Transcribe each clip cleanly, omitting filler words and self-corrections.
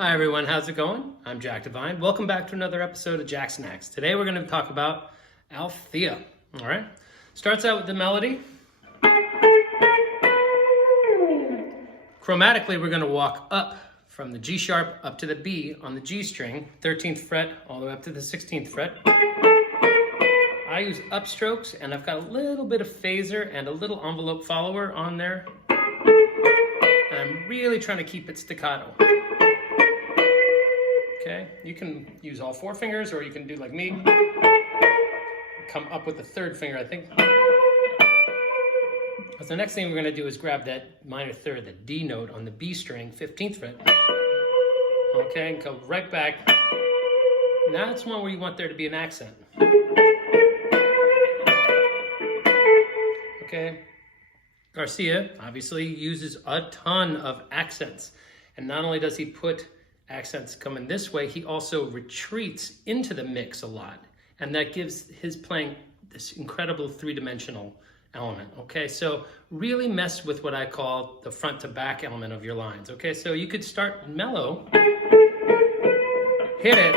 Hi everyone, how's it going? I'm Jack Devine. Welcome back to another episode of Jacksnax. Today we're going to talk about Althea. All right, starts out with the melody. Chromatically, we're going to walk up from the G sharp up to the B on the G string, 13th fret, all the way up to the 16th fret. I use upstrokes, and I've got a little bit of phaser and a little envelope follower on there. And I'm really trying to keep it staccato. Okay, you can use all four fingers, or you can do like me. Come up with the third finger, I think. Because the next thing we're going to do is grab that minor third, the D note on the B string, 15th fret. Okay, and go right back. Now that's one where you want there to be an accent. Okay, Garcia obviously uses a ton of accents. And not only does he put accents coming this way, he also retreats into the mix a lot. And that gives his playing this incredible three-dimensional element, okay? So really mess with what I call the front to back element of your lines, okay? So you could start mellow, hit it,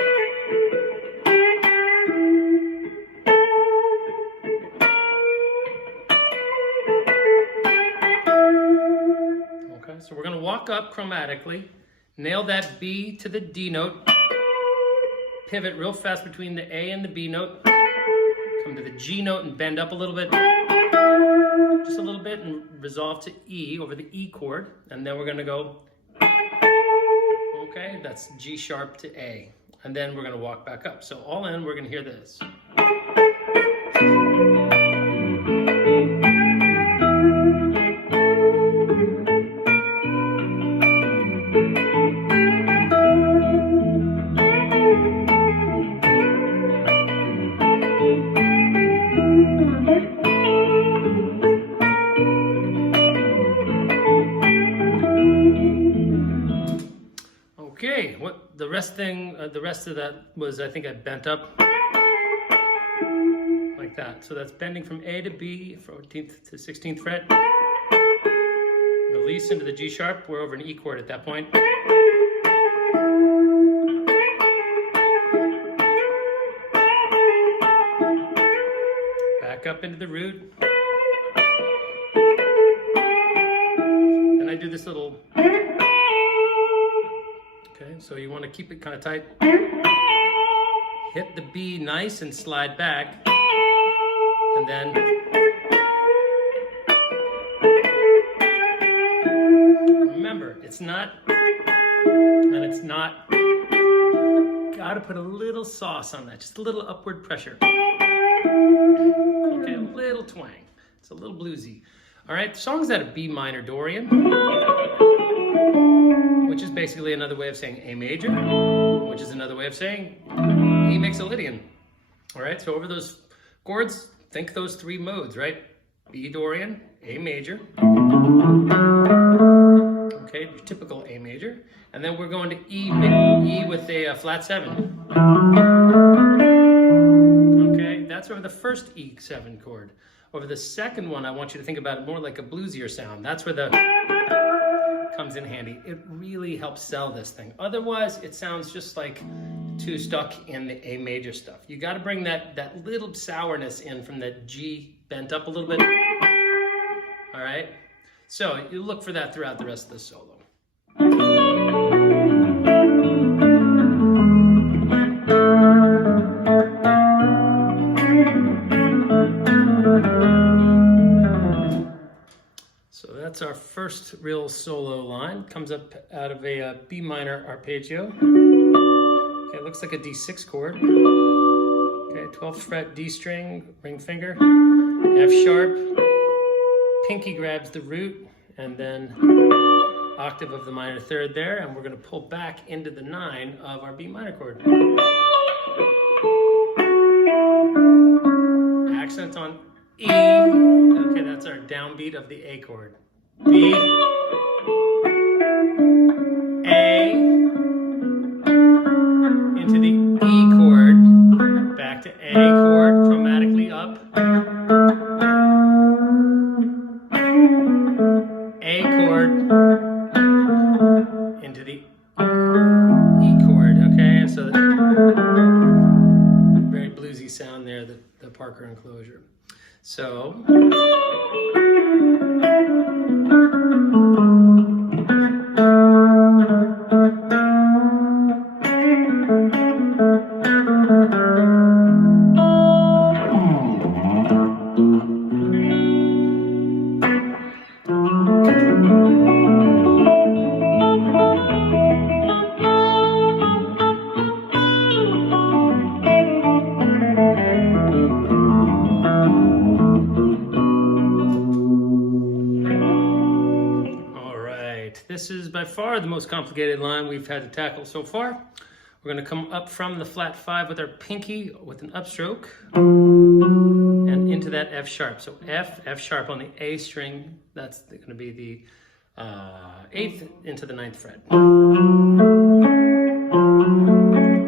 okay? So we're gonna walk up chromatically, nail that B to the D note, pivot real fast between the A and the B note, come to the G note and bend up a little bit, just a little bit, and resolve to E over the E chord, and then we're gonna go, okay, that's G sharp to A, and then we're gonna walk back up. So all in, we're gonna hear this. Okay, what the rest of that was, I think I bent up like that. So that's bending from A to B, 14th to 16th fret. Release into the G sharp. We're over an E chord at that point. Back up into the root. Then I do this little. Okay, so you want to keep it kind of tight. Hit the B nice and slide back. And then remember, it's not, and it's not. Got to put a little sauce on that, just a little upward pressure. Okay, a little twang. It's a little bluesy. All right, the song's at a B minor Dorian, which is basically another way of saying A major, which is another way of saying E mixolydian. All right, so over those chords, think those three modes, right? B Dorian, A major. Okay, your typical A major. And then we're going to E with a flat 7. Okay, that's over the first E7 chord. Over the second one, I want you to think about it more like a bluesier sound. That's where the comes in handy. It really helps sell this thing. Otherwise, it sounds just like too stuck in the A major stuff. You got to bring that little sourness in from the G bent up a little bit. All right? So you look for that throughout the rest of the solo. So that's our first real solo line. Comes up out of a B minor arpeggio. Okay, it looks like a D6 chord. Okay, 12th fret D string, ring finger, F sharp. Pinky grabs the root, and then octave of the minor third there, and we're going to pull back into the 9 of our B minor chord. Accent on E. Okay, that's our downbeat of the A chord. B, A, into the E chord, back to A chord, chromatically up, A chord, into the marker enclosure. So this is by far the most complicated line we've had to tackle so far. We're going to come up from the flat 5 with our pinky with an upstroke and into that F sharp. So F sharp on the A string, that's going to be the 8th into the 9th fret. I'm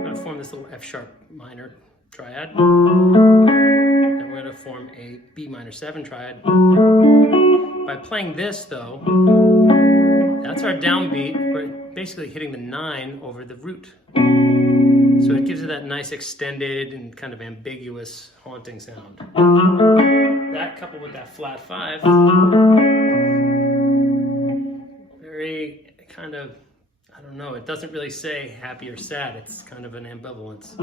going to form this little F sharp minor triad. Then we're going to form a B minor 7 triad. By playing this though, that's our downbeat. We're basically hitting the 9 over the root. So it gives it that nice extended and kind of ambiguous haunting sound. That coupled with that flat 5, very kind of, I don't know, it doesn't really say happy or sad. It's kind of an ambivalence.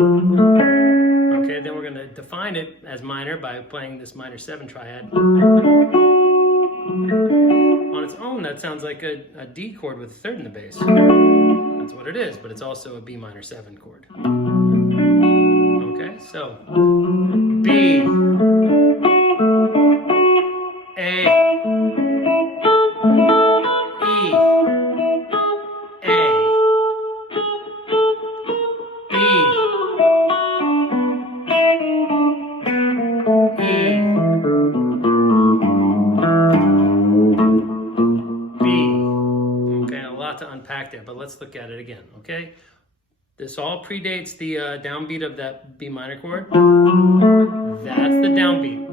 Okay, then we're going to define it as minor by playing this minor 7 triad. On its own, that sounds like a D chord with a 3rd in the bass. That's what it is, but it's also a B minor 7 chord. Okay, so B, A, E, A, B, to unpack there, but let's look at it again, okay? This all predates the downbeat of that B minor chord. That's the downbeat.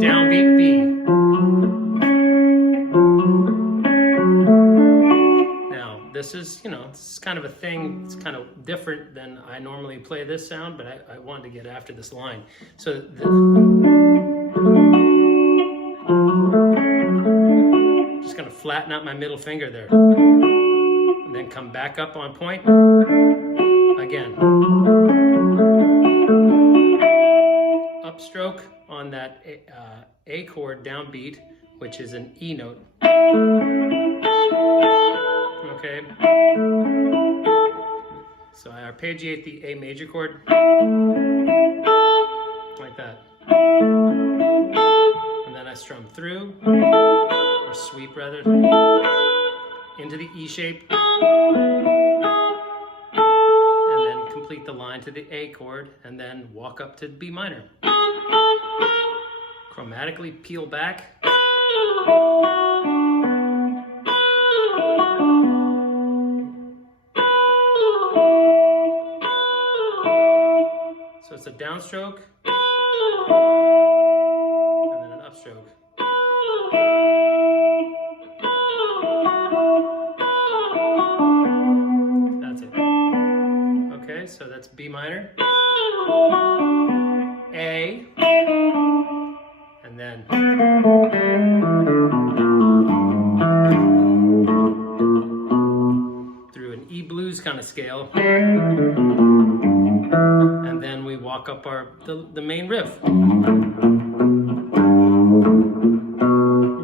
Downbeat B. Now, this is, you know, this is kind of a thing. It's kind of different than I normally play this sound, but I wanted to get after this line. So just gonna flatten out my middle finger there. And then come back up on point. Again. Upstroke on that A chord downbeat, which is an E note. Okay. So I arpeggiate the A major chord. Like that. And then I strum through, or sweep rather, into the E shape, and then complete the line to the A chord, and then walk up to B minor. Chromatically peel back. So it's a downstroke, and then an upstroke. So that's B minor, A, and then through an E blues kind of scale, and then we walk up the main riff. We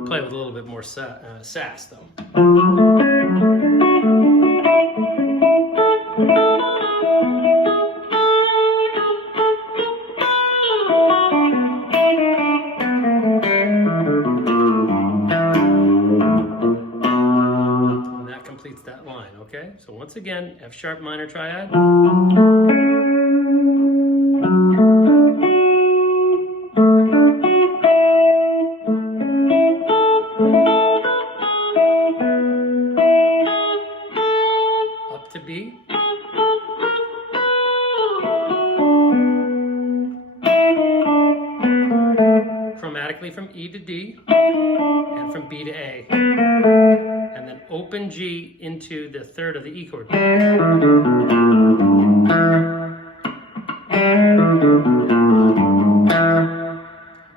play with a little bit more sass though. That line, okay? So once again, F sharp minor triad. Up to B. Chromatically from E to D and from B to A. And then open G into the 3rd of the E chord.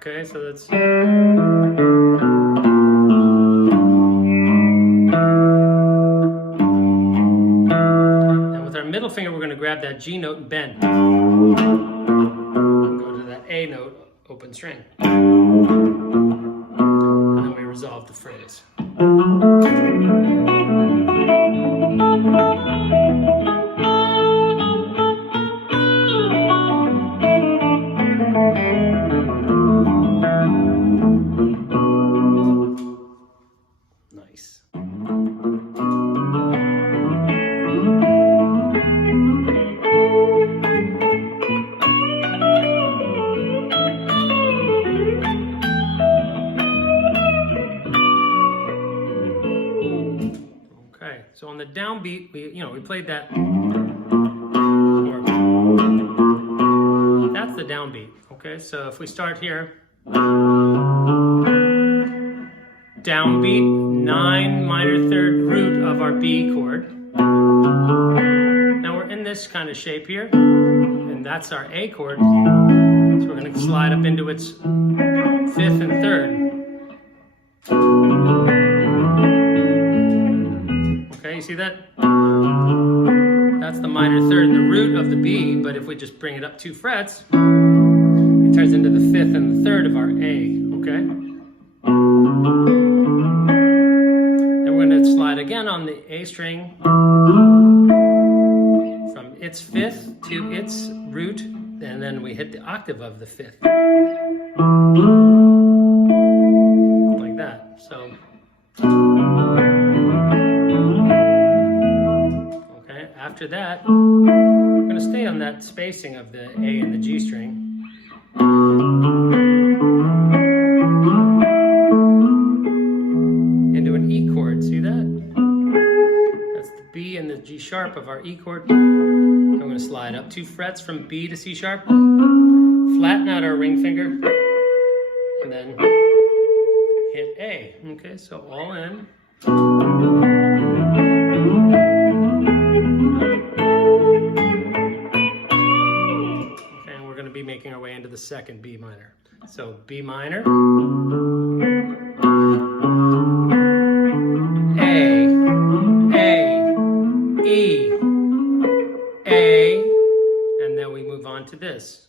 Okay, so that's... Middle finger, we're going to grab that G note and bend. Go to that A note, open string. And then we resolve the phrase. Nice. So on the downbeat, we played that. That's the downbeat. Okay, so if we start here, downbeat, 9 minor third root of our B chord. Now we're in this kind of shape here, and that's our A chord. So we're going to slide up into its 5th and 3rd. You see that? That's the minor third and the root of the B, but if we just bring it up 2 frets, it turns into the 5th and the 3rd of our A, okay? Then we're going to slide again on the A string from its 5th to its root, and then we hit the octave of the 5th. Like that, so... After that, we're going to stay on that spacing of the A and the G string. Into an E chord, see that? That's the B and the G sharp of our E chord. I'm going to slide up 2 frets from B to C sharp, flatten out our ring finger, and then hit A. Okay, so all in. Be making our way into the second B minor. So B minor, A, E, A, and then we move on to this.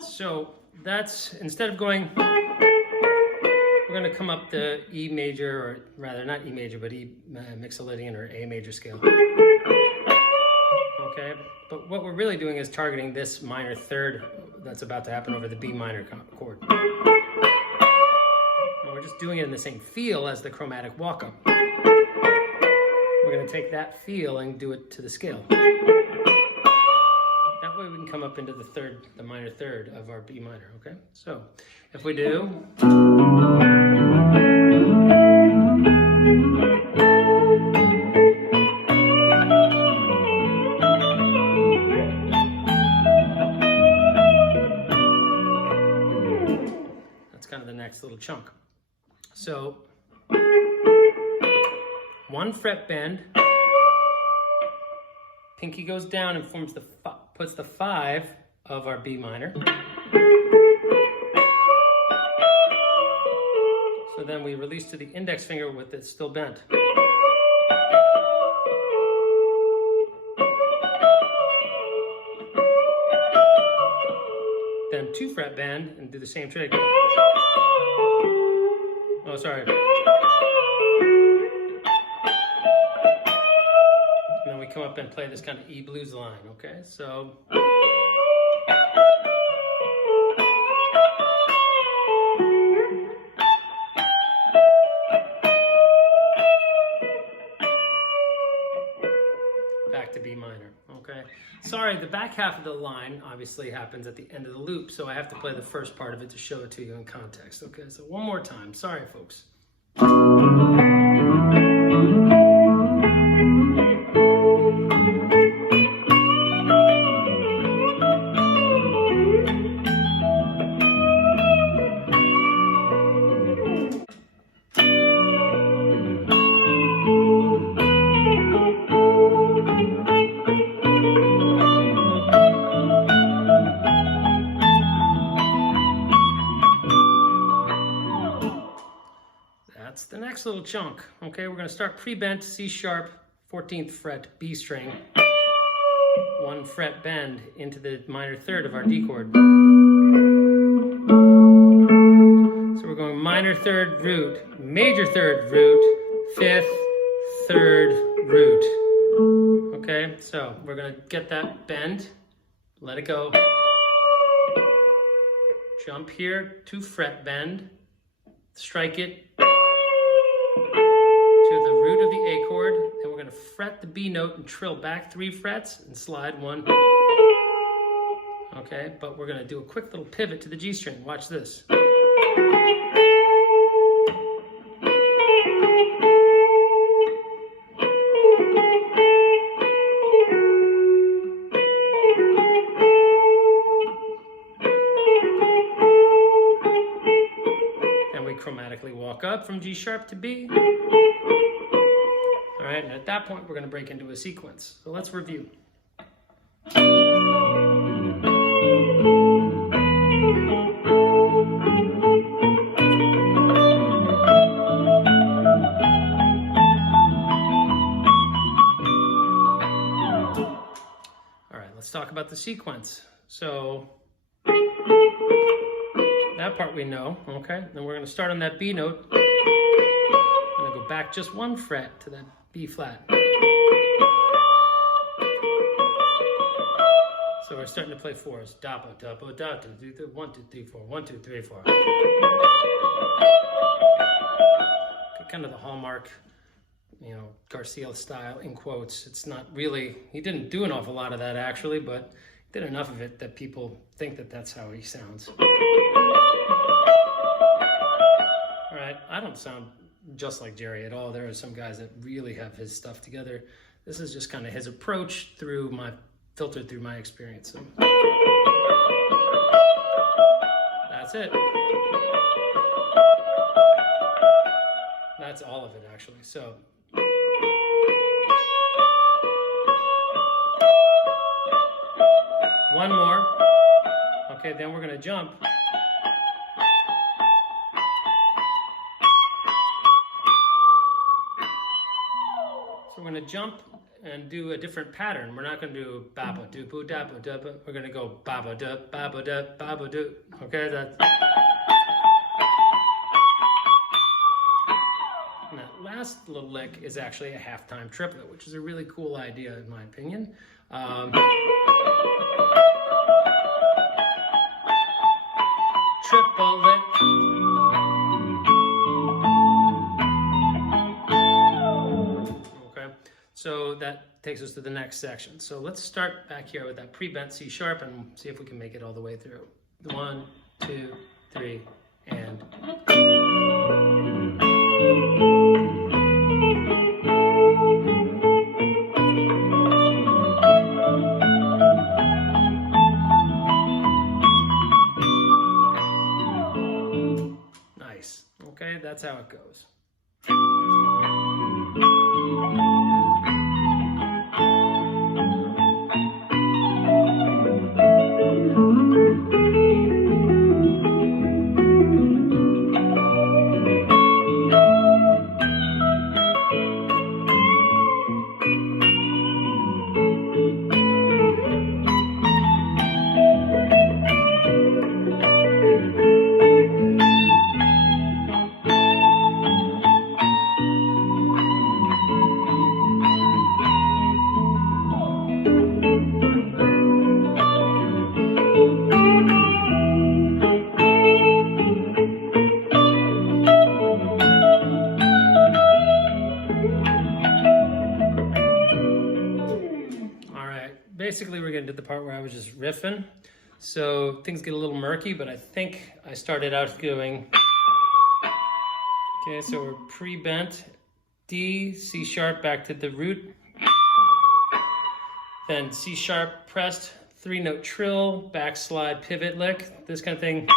So that's, instead of going, we're going to come up the E major, or rather not E major, but E mixolydian or A major scale. Okay, but what we're really doing is targeting this minor third that's about to happen over the B minor chord. And we're just doing it in the same feel as the chromatic walk-up. We're going to take that feel and do it to the scale. That way we can come up into the minor third of our B minor, okay? So, if we do... That's kind of the next little chunk. So, 1 fret bend, pinky goes down and forms puts the 5 of our B minor. So then we release to the index finger with it still bent. Then 2 fret bend and do the same trick. Oh, sorry. Come up and play this kind of E blues line, okay? So back to B minor, okay? Sorry, the back half of the line obviously happens at the end of the loop, so I have to play the first part of it to show it to you in context, okay? So one more time, sorry folks. next little chunk, okay, we're going to start pre-bent C sharp, 14th fret B string, 1 fret bend into the minor third of our D chord. So we're going minor third root, major third root, 5th, 3rd root. Okay, so we're going to get that bend, let it go. Jump here, 2 fret bend, strike it to the root of the A chord, and we're going to fret the B note and trill back 3 frets and slide 1. Okay, but we're going to do a quick little pivot to the G string. Watch this. Chromatically walk up from G sharp to B. All right, and at that point, we're going to break into a sequence. So let's review. All right, let's talk about the sequence. So that part we know, okay? Then we're going to start on that B note. I'm going to go back just 1 fret to that B flat. So we're starting to play 4s. Da ba da ba da da 1 2 3 4 1 2 3 4. Kind of the hallmark, you know, Garcia style in quotes. It's not really, he didn't do an awful lot of that actually, but he did enough of it that people think that that's how he sounds. All right, I don't sound just like Jerry at all. There are some guys that really have his stuff together. This is just kind of his approach filtered through my experience. So that's it. That's all of it actually. So one more. Okay, then we're gonna jump. So we're going to jump and do a different pattern. We're not going to do ba-ba do boo da ba da ba. We're going to go ba-ba da ba-ba da ba-ba do. Okay, that's. And that last little lick is actually a halftime triplet, which is a really cool idea in my opinion. Triplet. So that takes us to the next section. So let's start back here with that pre-bent C sharp and see if we can make it all the way through. 1, 2, 3, and. Nice. Okay, that's how it goes. Basically, we're getting to the part where I was just riffing. So things get a little murky, but I think I started out doing, okay, so we're pre-bent, D, C sharp back to the root, then C sharp pressed, 3-note trill, backslide, pivot lick, this kind of thing.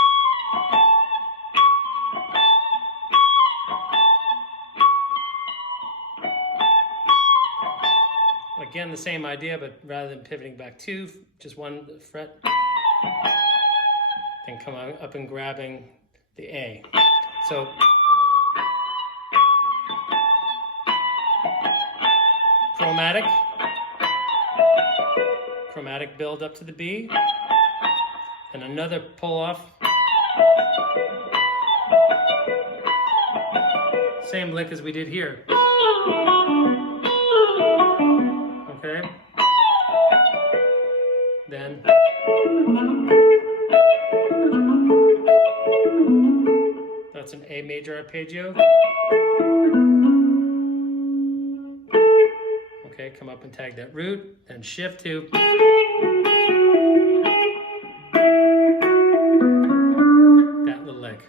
Again, the same idea, but rather than pivoting back 2, just 1 fret, then come up and grabbing the A. So chromatic. Chromatic build up to the B. And another pull off. Same lick as we did here. Okay. Then that's an A major arpeggio. Okay, come up and tag that root, then shift to that little lick.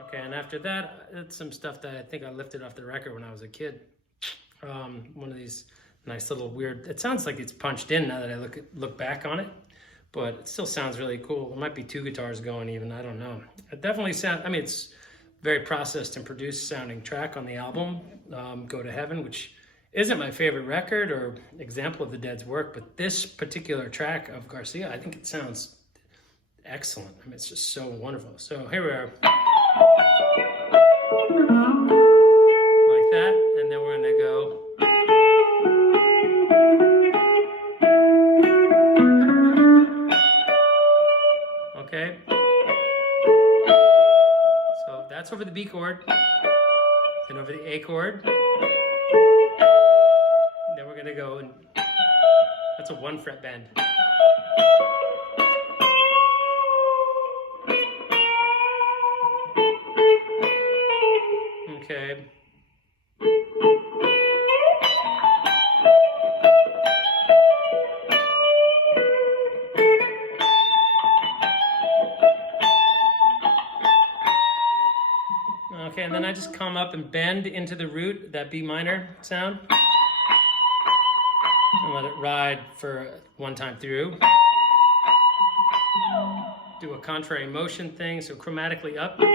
Okay, and after that, it's some stuff that I think I lifted off the record when I was a kid. One of these nice little weird, it sounds like it's punched in now that I look back on it, but it still sounds really cool. There might be two guitars going even, I don't know. It definitely sounds, I mean, it's very processed and produced sounding track on the album, Go to Heaven, which isn't my favorite record or example of the Dead's work, but this particular track of Garcia, I think it sounds excellent. I mean, it's just so wonderful. So here we are. Like that, and then we're gonna go. Okay. So that's over the B chord, then over the A chord. Then we're gonna go and that's a 1 fret bend. Okay. Okay, and then I just come up and bend into the root, that B minor sound, and let it ride for one time through. Do a contrary motion thing, so chromatically up. And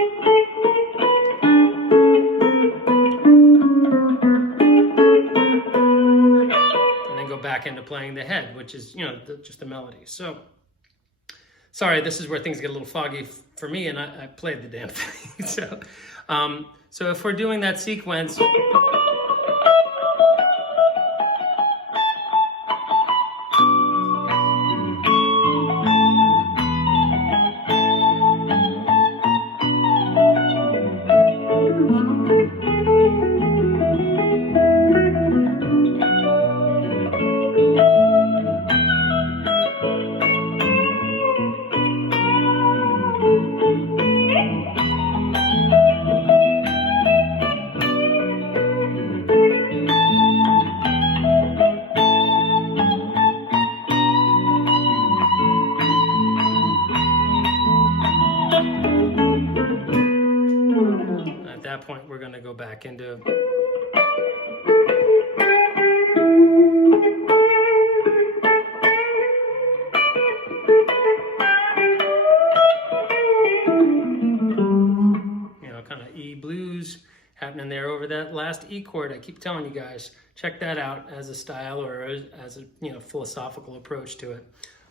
then go back into playing the head, which is, you know, just the melody. So, sorry, this is where things get a little foggy for me, and I played the damn thing. So if we're doing that sequence, at that point we're going to go back into kind of E blues happening there over that last E chord. I keep telling you guys, check that out as a style or as a philosophical approach to it.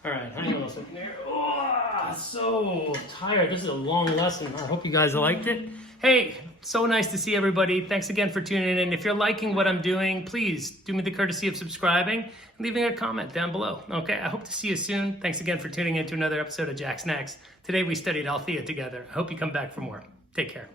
All right, hang on a second there. Oh, so tired. This is a long lesson. I hope you guys liked it. Hey, so nice to see everybody. Thanks again for tuning in. If you're liking what I'm doing, please do me the courtesy of subscribing and leaving a comment down below. Okay, I hope to see you soon. Thanks again for tuning in to another episode of Jacksnax. Today we studied Althea together. I hope you come back for more. Take care.